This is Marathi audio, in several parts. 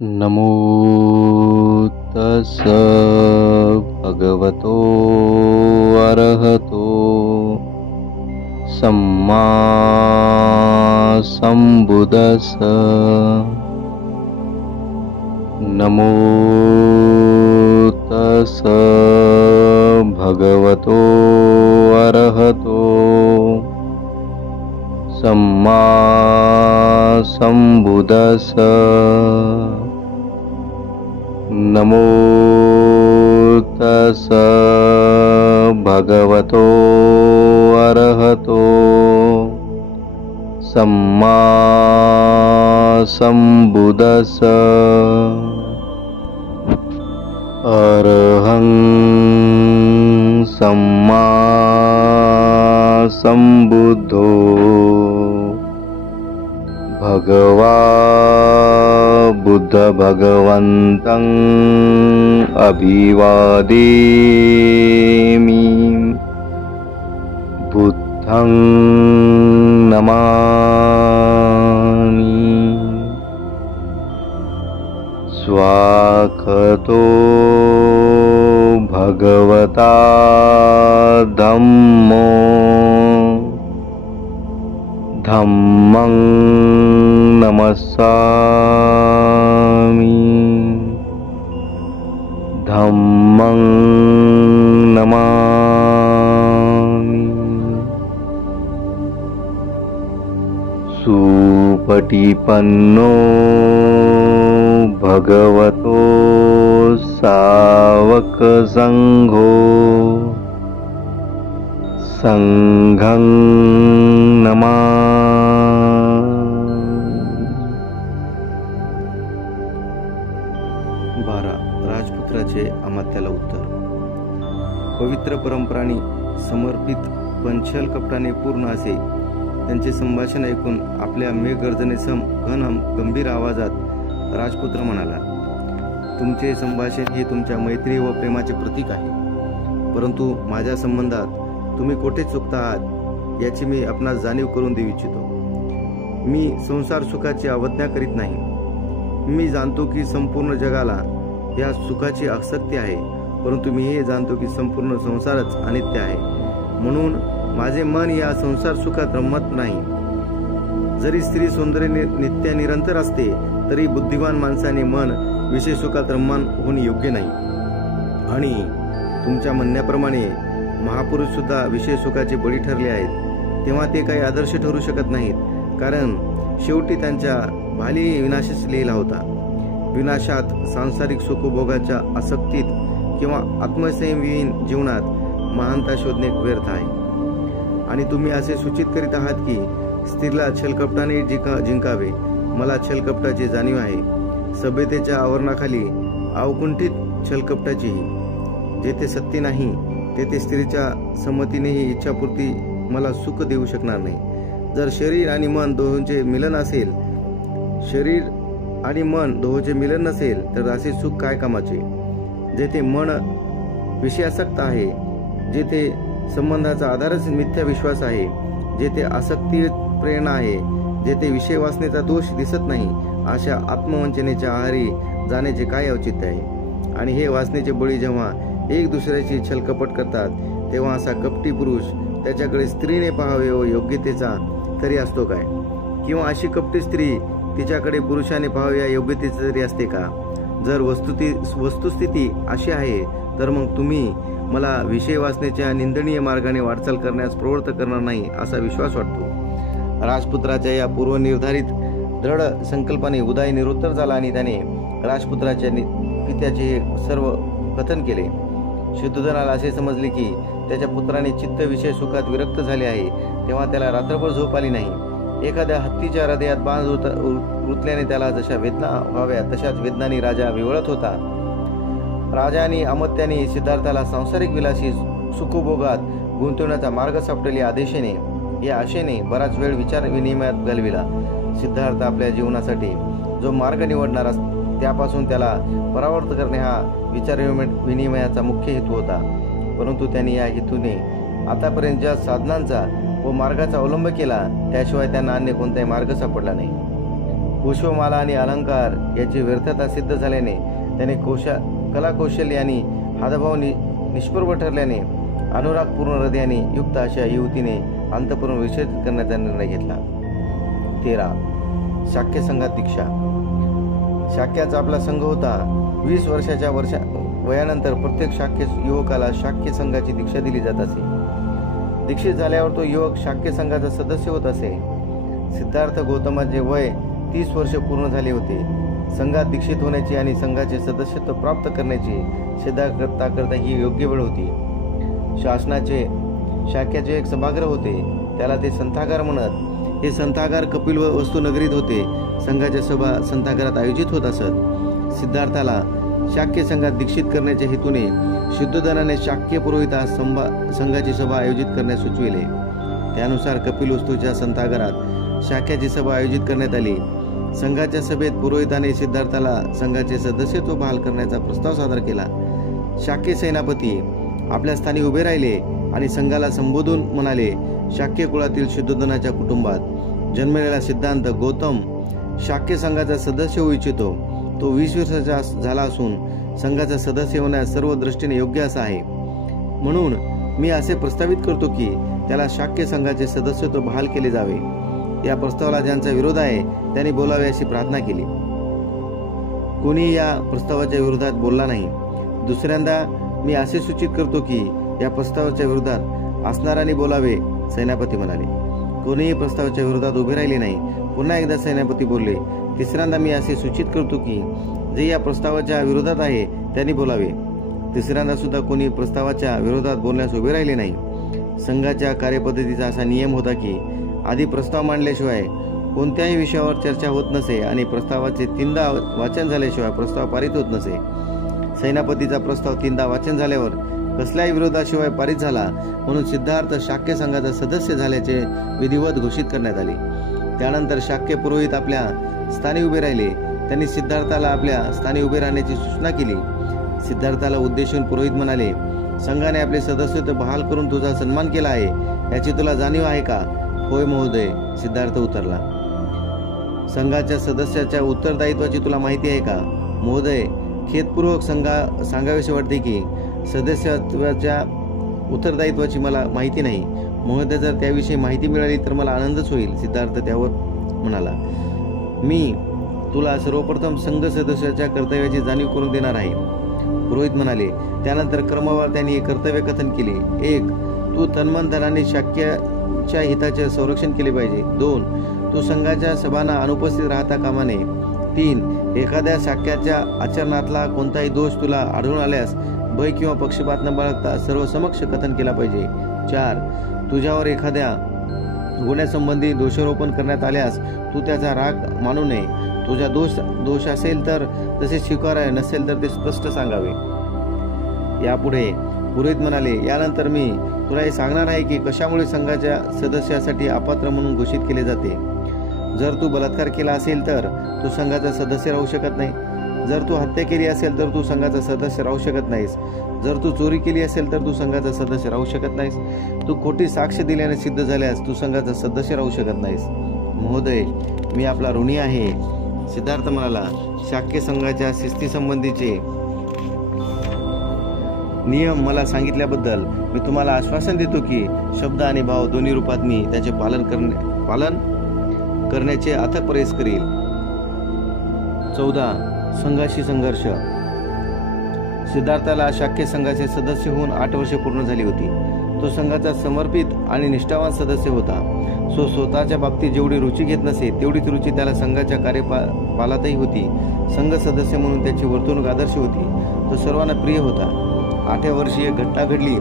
नमो तस् भगवतो अरहतो सम्मा संबुद्दस्स। नमो तस् भगवतो अरहतो सम्मा संबुद्दस्स। नमो तस् भगवतो अरहतो सम्मा संबुद्दस्स। अरहं सम्मा संबुद्धो भगवा बुद्ध भगवन्तं अभिवादेमि। बुद्धं नमामि। स्वागतो भगवता धम्मो धम्मं नमस्सामि। धम्मं नमामि। सुपटिपन्नो भगवतो सावकसंघो संघं नमामि। 12. राजपुत्राचे अमात्याला उत्तर. पवित्र परंपरांनी समर्पित पण छल कपटाने पूर्ण असे त्यांचे संभाषण ऐकून आपल्या मेघगर्जनेसम गंभीर आवाजात राजपुत्र म्हणाला, तुमचे संभाषण हे तुमच्या मैत्री व प्रेमाचे प्रतीक आहे, परंतु माझ्या संबंधात तुम्ही कोठे चुकता आहात याची मी आपणास जाणीव करून देऊ इच्छितो. मी संसार सुखाची अवज्ञा करीत नाही. मी जाणतो की संपूर्ण जगाला या सुखाची आसक्ती आहे, परंतु मी हे जाणतो की संपूर्ण संसारच अनित्य आहे. म्हणून माझे मन या संसार सुखात रमत नाही. जरी स्त्री सौंदर्य नित्य निरंतर असते तरी बुद्धिमान माणसाने मन विषय सुखात रममान होणे योग्य नाही. आणि तुमच्या म्हणण्याप्रमाणे महापुरुष सुद्धा विषय सुखाचे बळी ठरले आहेत, तेव्हा ते काही आदर्श ठरू शकत नाहीत, कारण शेवटी त्यांच्या भाली विनाशच लिहिला होता. विनाशात सांसारिक सुखभोगाच्या आसक्तीत किंवा आत्मसंयमविहीन जीवनात महानता शोधणे व्यर्थ आहे. आणि तुम्ही असे सूचित करीत आहात की स्त्रीला छलकपटाने जिंकावे. मला छलकपटाची जाणीव आहे. सभ्यतेच्या आवरणाखाली अवकुंठित छलकपटाचीही. जेथे सत्य नाही तेथे स्त्रीच्या संमतीनेही इच्छापूर्ती मला सुख देऊ शकणार नाही. जर शरीर आणि मन दोहोंचे मिलन नसेल तर असे सुख काय कामाचे. जेथे मन विषयासक्त आहे, जेथे संबंधाचा आधारच मिथ्या विश्वास आहे, जेथे आसक्ती प्रेरणा आहे, जेथे विषय वासनेचा दोष दिसत नाही, अशा आत्मवंचनेच्या आहारी जाण्याचे काय औचित्य आहे. आणि हे वासनेचे बळी जेव्हा एक दुसऱ्याची छलकपट करतात तेव्हा असा कपटी पुरुष त्याच्याकडे स्त्रीने पाहावे व योग्यतेचा तरी असतो काय, किंवा अशी कपटी स्त्री तिच्याकडे पुरुषाने पाहावे या योग्यतेचे तरी असते का. जर वस्तुस्थिती अशी आहे तर मग तुम्ही मला विषय वासनेच्या निंदनीय मार्गाने वाटचाल करण्यास प्रवृत्त करणार नाही असा विश्वास वाटतो. राजपुत्राच्या या पूर्वनिर्धारित दृढ संकल्पाने उदय निरुत्तर झाला आणि त्याने राजपुत्राच्या पित्याचे हे सर्व कथन केले. शुद्धोधनाला असे समजले की त्याच्या पुत्राने चित्त विषय सुखात विरक्त झाले आहे, तेव्हा त्याला रात्रभर झोप आली नाही. एखाद्या हत्तीच्या हृदयात बाण रुतल्याने त्याला जशा वेदना व्हाव्या तशाच वेदनांनी राजा विवळत होता. राजा आणि अमात्याने सिद्धार्थाला सांसारिक विलासी सुखभोगात गुंतवण्याचा मार्ग सापडले या आशेने बराच वेळ विचार विनिमयात घालविला. सिद्धार्थ आपल्या जीवनासाठी जो मार्ग निवडणार त्यापासून त्याला परावर्त करणे हा विचार विनिमयाचा मुख्य हेतू होता. परंतु त्यांनी या हेतूने आतापर्यंत ज्या साधनांचा व मार्गाचा अवलंब केला त्याशिवाय त्यांना अन्य कोणताही मार्ग सापडला नाही. पुष्पमाला आणि अलंकार याची व्यर्थता सिद्ध झाल्याने त्याने कलाकौशल्य आणि हातभाव निष्प्रभ ठरल्याने अनुरागपूर्ण हृदयाने युक्त अशा युवतीने अंतःपुर विसर्जित करण्याचा निर्णय घेतला. 13. शाक्य संघात दीक्षा. शाक्याचा आपला संघ होता. 20 वर्षाच्या वयानंतर प्रत्येक शाक्य युवकाला शाक्य संघाची दीक्षा दिली जात असे. दीक्षित झाल्यावर तो युवक शाक्य संघाचा सदस्य होत असे. सिद्धार्थ गौतमाचे वय 30 वर्ष पूर्ण झाले होते. संघात दीक्षित होण्याची आणि संघाचे सदस्यत्व प्राप्त करण्याची सिद्धार्थाकरता ही योग्य वेळ होती. शाक्याचे एक सभागृह होते. त्याला ते संथागार म्हणत. हे संथागार कपिल व वस्तू नगरीत होते. संघाच्या सभा संथागारात आयोजित होत असत. सिद्धार्थाला शाक्य संघात दीक्षित करण्याच्या हेतूने शुद्धोधनाने शाक्य पुरोहितास संघाची सभा आयोजित करण्यास सुचविले. त्यानुसार कपिल वस्तूच्या संथागारात शाक्याची सभा आयोजित करण्यात आली. संघाच्या सभेत पुरोहिताने सिद्धार्थाला संघाचे सदस्यत्व बहाल करण्याचा प्रस्ताव सादर केला. शाक्य सेनापती आपल्या स्थानी उभे राहिले आणि संघाला संबोधून म्हणाले, शाक्य कुळातील शुद्धोधनाच्या कुटुंबात जन्मलेला सिद्धांत गौतम शाक्य संघाचा सदस्य होऊ इच्छितो. तो 20 वर्षाचा झाला असून संघाचा सदस्य होण्यास सर्व दृष्टीने योग्य असा आहे. म्हणून मी असे प्रस्तावित करतो की त्याला शाक्य संघाचे सदस्यत्व बहाल केले जावे. या प्रस्तावाला ज्यांचा विरोध आहे त्यांनी बोलावे अशी प्रार्थना केली. कोणी या प्रस्तावाच्या विरोधात बोलला नाही. दुसऱ्यांदा मी असे सूचित करतो की या प्रस्तावाच्या विरोधात असणाऱ्यांनी बोलावे, सेनापती म्हणाले. कोणीही प्रस्तावाच्या विरोधात उभे राहिले नाही. पुन्हा एकदा सेनापती बोलले. तिसऱ्यांदा मी असे सूचित करतो की जे या प्रस्तावाच्या विरोधात आहे त्यांनी बोलावे. तिसऱ्यांदा सुद्धा कोणी प्रस्तावाच्या विरोधात बोलण्यास उभे राहिले नाही. संघाच्या कार्यपद्धतीचा असा नियम होता की आधी प्रस्ताव मांडल्याशिवाय कोणत्याही विषयावर चर्चा होत नसे आणि प्रस्तावाचे 3दा वाचन झाल्याशिवाय प्रस्ताव पारित होत नसे. सेनापतीचा प्रस्ताव 3दा वाचन झाल्यावर कसल्याही विरोधाशिवाय पारित झाला म्हणून सिद्धार्थ शाक्य संघाचा सदस्य झाल्याचे विधिवत घोषित करण्यात आले. त्यानंतर शाक्य पुरोहित आपल्या स्थानी उभे राहिले. त्यांनी सिद्धार्थाला आपल्या स्थानी उभे राहण्याची सूचना केली. सिद्धार्थाला उद्देशून पुरोहित म्हणाले, संघाने आपले सदस्यत्व बहाल करून तुझा सन्मान केला आहे याची तुला जाणीव आहे का? होय महोदय, सिद्धार्थ उत्तरला. संघाच्या सदस्याच्या उत्तरदायित्वाची तुला माहिती आहे का? महोदय, खेदपूर्वक सांगावेसे वाटते की सदस्यत्वाच्या उत्तरदायित्वाची मला माहिती नाही. महोदय, जर त्याविषयी माहिती मिळाली तर मला आनंदच होईल. सिद्धार्थ त्यावर म्हणाला, मी तुला सर्वप्रथम संघ सदस्याच्या कर्तव्याची जाणीव करून देणार आहे. पुरोहित म्हणाले. त्यानंतर क्रमवार त्यांनी हे कर्तव्य कथन केले. 1. तू तन्मन धनाने शाक्याच्या हिताचे संरक्षण केले पाहिजे. 2. तू संघाच्या सभांना अनुपस्थित राहता कामा नये. 3. एखाद्या शाक्याच्या आचरणातला कोणताही दोष तुला आढळून आल्यास भय किंवा पक्षपात न बाळगता सर्व समक्ष कथन केला पाहिजे. 4. तुझ्यावर एखाद्या गुन्ह्यासंबंधी दोषारोपण करण्यात आल्यास तू त्याचा राग मानू नये. तुझा दोष असेल तर तसे स्वीकारावे, नसेल तर ते स्पष्ट सांगावे. यापुढे पुरोहित म्हणाले, यानंतर मी तुला हे सांगणार आहे की कशामुळे संघाच्या सदस्यासाठी अपात्र म्हणून घोषित केले जाते. जर तू बलात्कार केला असेल तर तू संघाचा सदस्य राहू शकत नाही. जर तू हत्या केली असेल तर तू संघाचा सदस्य राहू शकत नाहीस. जर तू चोरी केली असेल तर तू संघाचा सदस्य राहू शकत नाहीस. तू खोटी साक्ष दिल्याने सिद्ध झाल्यास तू संघाचा सदस्य राहू शकत नाहीस. महोदय, मी आपला ऋणी आहे. सिद्धार्थ म्हणाला, शाक्य संघाच्या शिस्तीसंबंधीचे नियम मला सांगितल्याबद्दल मी तुम्हाला आश्वासन देतो की शब्द आणि भाव दोन्ही रूपात मी त्याचे पालन करण्याचे अथक प्रयत्न करील. 14. संघाशी संघर्ष. सिद्धार्थाला शाक्य संघाचे सदस्य होऊन 8 वर्षे पूर्ण झाली होती. तो संघाचा समर्पित आणि निष्ठावान सदस्य होता. स्वतःच्या बाबतीत जेवढी रुची घेत नसे तेवढीच रुची त्याला संघाच्या कार्यपालातही होती. संघ सदस्य म्हणून त्याची वर्तणूक आदर्श होती. तो सर्वांना प्रिय होता. 8व्या वर्षी एक घटना घडली.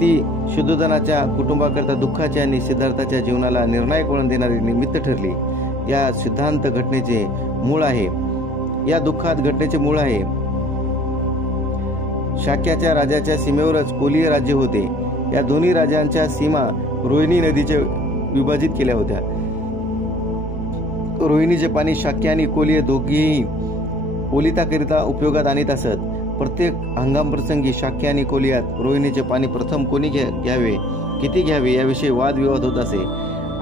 ती शुद्धोधनाच्या कुटुंबाकरता दुःखाची आणि सिद्धार्थाच्या जीवनाला निर्णायक वळण देणारी निमित्त ठरली. या सिद्धांत घटनेचे मूळ आहे. या दुःखात घटनेचे मूळ आहे. शाक्याच्या राजाच्या सीमेवरच कोलीय राज्य होते. या दोन्ही राज्यांच्या सीमा रोहिणी नदीचे विभाजित केल्या होत्या. रोहिणीचे पाणी शाक्य आणि कोलीय दोघेही ओलिताकरिता उपयोगात आणीत असत. प्रत्येक हंगामप्रसंगी शाक्य आणि कोलियात रोहिणीचे पाणी प्रथम कोणी घ्यावे, किती घ्यावे याविषयी वादविवाद होत असे.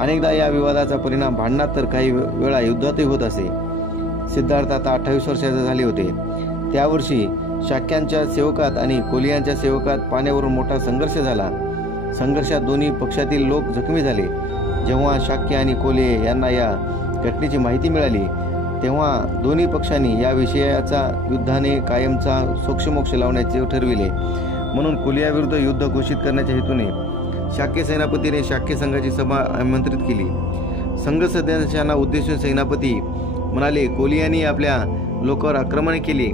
अनेकदा या विवादाचा परिणाम भांडणात तर काही वेळा युद्धातही होत असे. सिद्धार्थ आता 28 वर्षाचे झाले होते. त्या वर्षी शाक्यांच्या सेवकात आणि कोलियांच्या सेवकात पाण्यावरून मोठा संघर्ष झाला. संघर्षात दोन्ही पक्षातील लोक जखमी झाले. जेव्हा शाक्य आणि कोले यांना या घटनेची माहिती मिळाली तेव्हा दोन्ही पक्षांनी या विषयाचा युद्धाने कायमचा सोक्षमोक्ष लावण्याचे ठरविले. म्हणून कोलियाविरुद्ध युद्ध घोषित करण्याच्या हेतूने शाक्य सेनापतीने शाक्य संघाची सभा आमंत्रित केली. संघ सदस्यांना उद्देशून सेनापती म्हणाले, कोलियांनी आपल्या लोकांवर आक्रमण केले,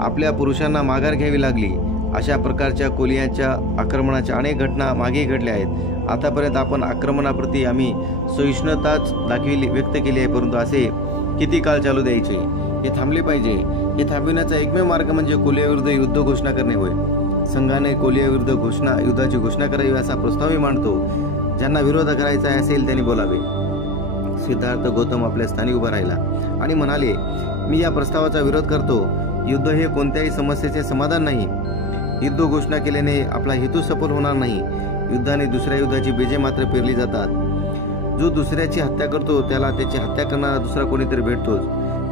आपल्या पुरुषांना माघार घ्यावी लागली. अशा प्रकारच्या कोलियांच्या आक्रमणाच्या अनेक घटना मागे घडल्या आहेत. आतापर्यंत आपण आक्रमणाप्रती आम्ही सहिष्णुताच व्यक्त केली आहे, परंतु असे किती काळ चालू द्यायचे? हे थांबले पाहिजे. हे थांबविण्याचा एकमेव मार्ग म्हणजे कोलियाविरुद्ध युद्ध घोषणा करणे होय. संघाने कोलियाविरुद्ध युद्धाची घोषणा करावी असा प्रस्तावही मांडतो. ज्यांना विरोध करायचा असेल त्यांनी बोलावे. सिद्धार्थ गौतम आपल्या स्थानी उभा राहिला आणि म्हणाले, मी या प्रस्तावाचा विरोध करतो. युद्ध हे कोणत्याही समस्येचे समाधान नाही. युद्ध घोषणा केल्याने आपला हेतू सफल होणार नाही. युद्धाने दुसऱ्या युद्धाची बीजे मात्र पेरली जातात. जो दुसऱ्याची हत्या करतो त्याला त्याची हत्या करणारा दुसरा कोणीतरी भेटतोच.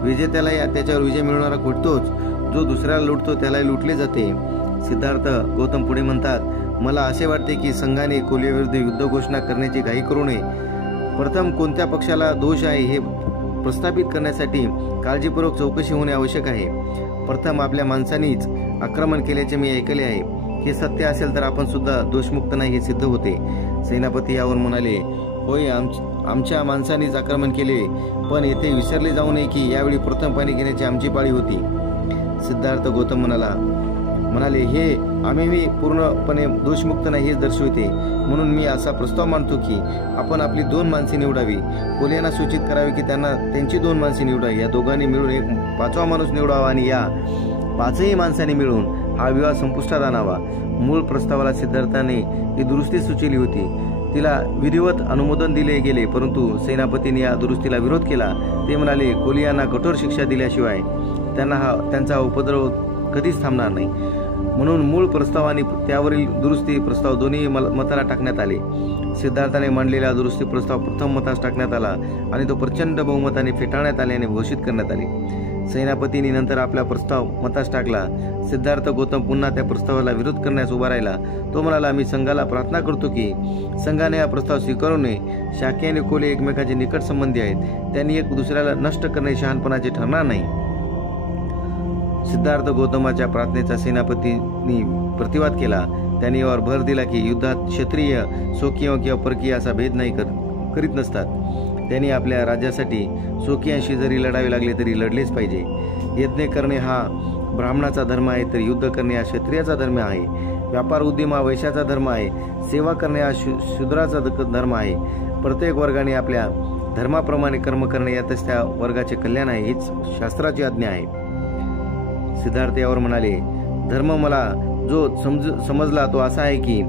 विजेत्यालाही त्याच्यावर विजय मिळवणारा भेटतोच. जो दुसऱ्याला लुटतो त्यालाही लुटले जाते. सिद्धार्थ गौतम पुढे म्हणतात, मला असे वाटते की संघाने कोलियाविरुद्ध युद्ध घोषणा करण्याची घाई करू नये. प्रथम कोणत्या पक्षाला दोष आहे हे प्रस्थापित करण्यासाठी काळजीपूर्वक चौकशी होणे आवश्यक आहे. प्रथम आपल्या माणसांनीच आक्रमण केल्याचे मी ऐकले आहे. हे सत्य असेल तर आपण सुद्धा दोषमुक्त नाही हे सिद्ध होते. सेनापती यावर म्हणाले, होय, आमच्या माणसांनीच आक्रमण केले, पण येथे विसरले जाऊ नये की यावेळी प्रथम पाणी घेण्याची आमची पाळी होती. सिद्धार्थ गौतम म्हणाले, हे आम्ही पूर्णपणे दोषमुक्त नाही हेच दर्शविते. म्हणून मी असा प्रस्ताव मांडतो की आपण आपली 2 माणसे निवडावी. कोलियांना सूचित करावे की त्यांना त्यांची 2 माणसे निवडावी. या दोघांनी मिळून एक 5वा माणूस निवडावा आणि या 5ही माणसांनी मिळून हा विवाह संपुष्टात आणावा. मूळ प्रस्तावाला सिद्धार्थाने ही दुरुस्ती सुचवली होती. तिला विधिवत अनुमोदन दिले गेले, परंतु सेनापतींनी या दुरुस्तीला विरोध केला. ते म्हणाले, कोलियांना कठोर शिक्षा दिल्याशिवाय त्यांचा उपद्रव कधीच थांबणार नाही. म्हणून मूळ प्रस्ताव आणि त्यावरील दुरुस्ती प्रस्ताव दोन्ही मताला टाकण्यात आले. सिद्धार्थाने मांडलेला दुरुस्ती प्रस्ताव प्रथम मतास टाकण्यात आला आणि तो प्रचंड बहुमताने फेटाळण्यात आल्याने घोषित करण्यात आले. सेनापतींनी नंतर आपला प्रस्ताव मतास टाकला. सिद्धार्थ गौतम पुन्हा त्या प्रस्तावाला विरोध करण्यास उभा राहिला. तो म्हणाला, मी संघाला प्रार्थना करतो की संघाने हा प्रस्ताव स्वीकारू नये. शाक्य आणि कोले एकमेकांचे निकट संबंधी आहेत. त्यांनी एक दुसऱ्याला नष्ट करणे शहाणपणाचे ठरणार नाही. सिद्धार्थ गौतमाच्या प्रार्थनेचा सेनापतींनी प्रतिवाद केला. त्यांनी यावर भर दिला की युद्धात क्षत्रिय, स्वकीय किंवा परकीय असा भेद नाही करीत नसतात. त्यांनी आपल्या राज्यासाठी स्वकीयांशी जरी लढावे लागले तरी लढलेच पाहिजे. यज्ञ करणे हा ब्राह्मणाचा धर्म आहे, तर युद्ध करणे हा क्षत्रियाचा धर्म आहे. व्यापार उद्यम हा वैश्याचा धर्म आहे. सेवा करणे हा शूद्राचा धर्म आहे. प्रत्येक वर्गाने आपल्या धर्माप्रमाणे कर्म करणे यातच त्या वर्गाचे कल्याण आहे. हीच शास्त्राची आज्ञा आहे. सिद्धार्थ यावर म्हणाले, धर्म मला जो समजला तो असा आहे की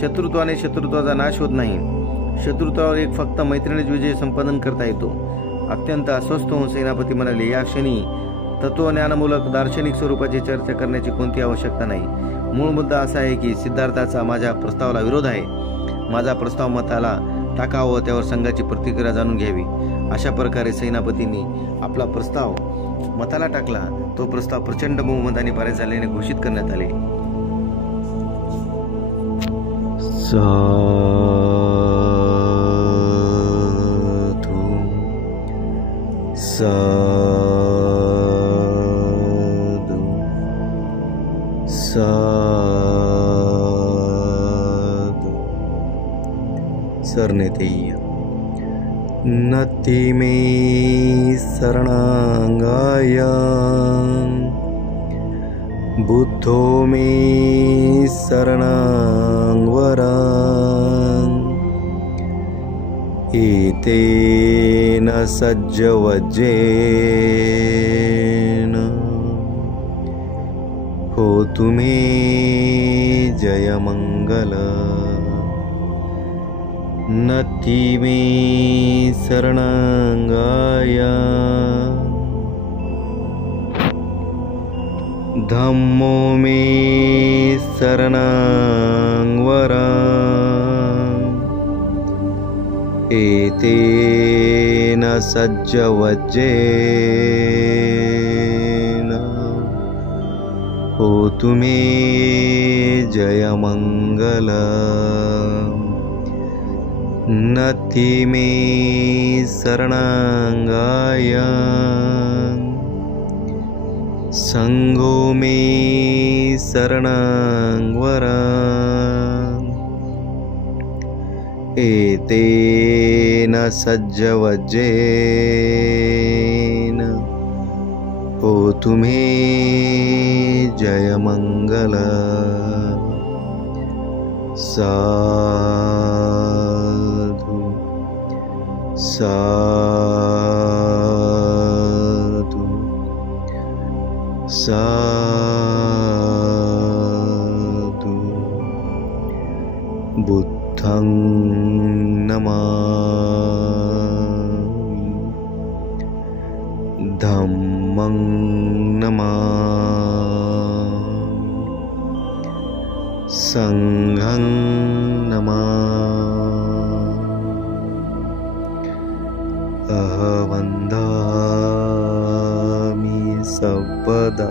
शत्रुत्वाने शत्रुत्वाचा नाश होत नाही. शत्रुत्वावर एक फक्त मैत्रिणीच विजय संपादन करता येतो. अत्यंत अस्वस्थ होऊन सेनापती म्हणाले, या क्षणी तत्वज्ञानमूलक दार्शनिक स्वरूपाची चर्चा करण्याची कोणती आवश्यकता नाही. मूळ मुद्दा असा आहे की सिद्धार्थाचा माझ्या प्रस्तावाला विरोध आहे. माझा प्रस्ताव मताला टाकावा व त्यावर संघाची प्रतिक्रिया जाणून घ्यावी. अशा प्रकारे सेनापतींनी आपला प्रस्ताव मताला टाकला. तो प्रस्ताव प्रचंड बहुमताने पारित झाल्याने घोषित करण्यात आले. सरनेतेय्य नति मे शरणांगाय बुद्धो मे शरणांगवरं एतेन सज्जवज्जेन होतु मे जयमंगल. नति मे शरणांगाय धम्मो मे शरणांगवरं एतेन सज्जवज्जेन होतु मे जयमङ्गलम् नत्थि मे शरणाङ्गाय संघो मे शरणाङ्गवरम् एतेन सज्जवज्जेन होतु मे जयमङ्गलम् साधु साधु साधु। बुद्धं नमामि धम्मं नमामि संघं नमामि अहं वन्दामि सर्वदा।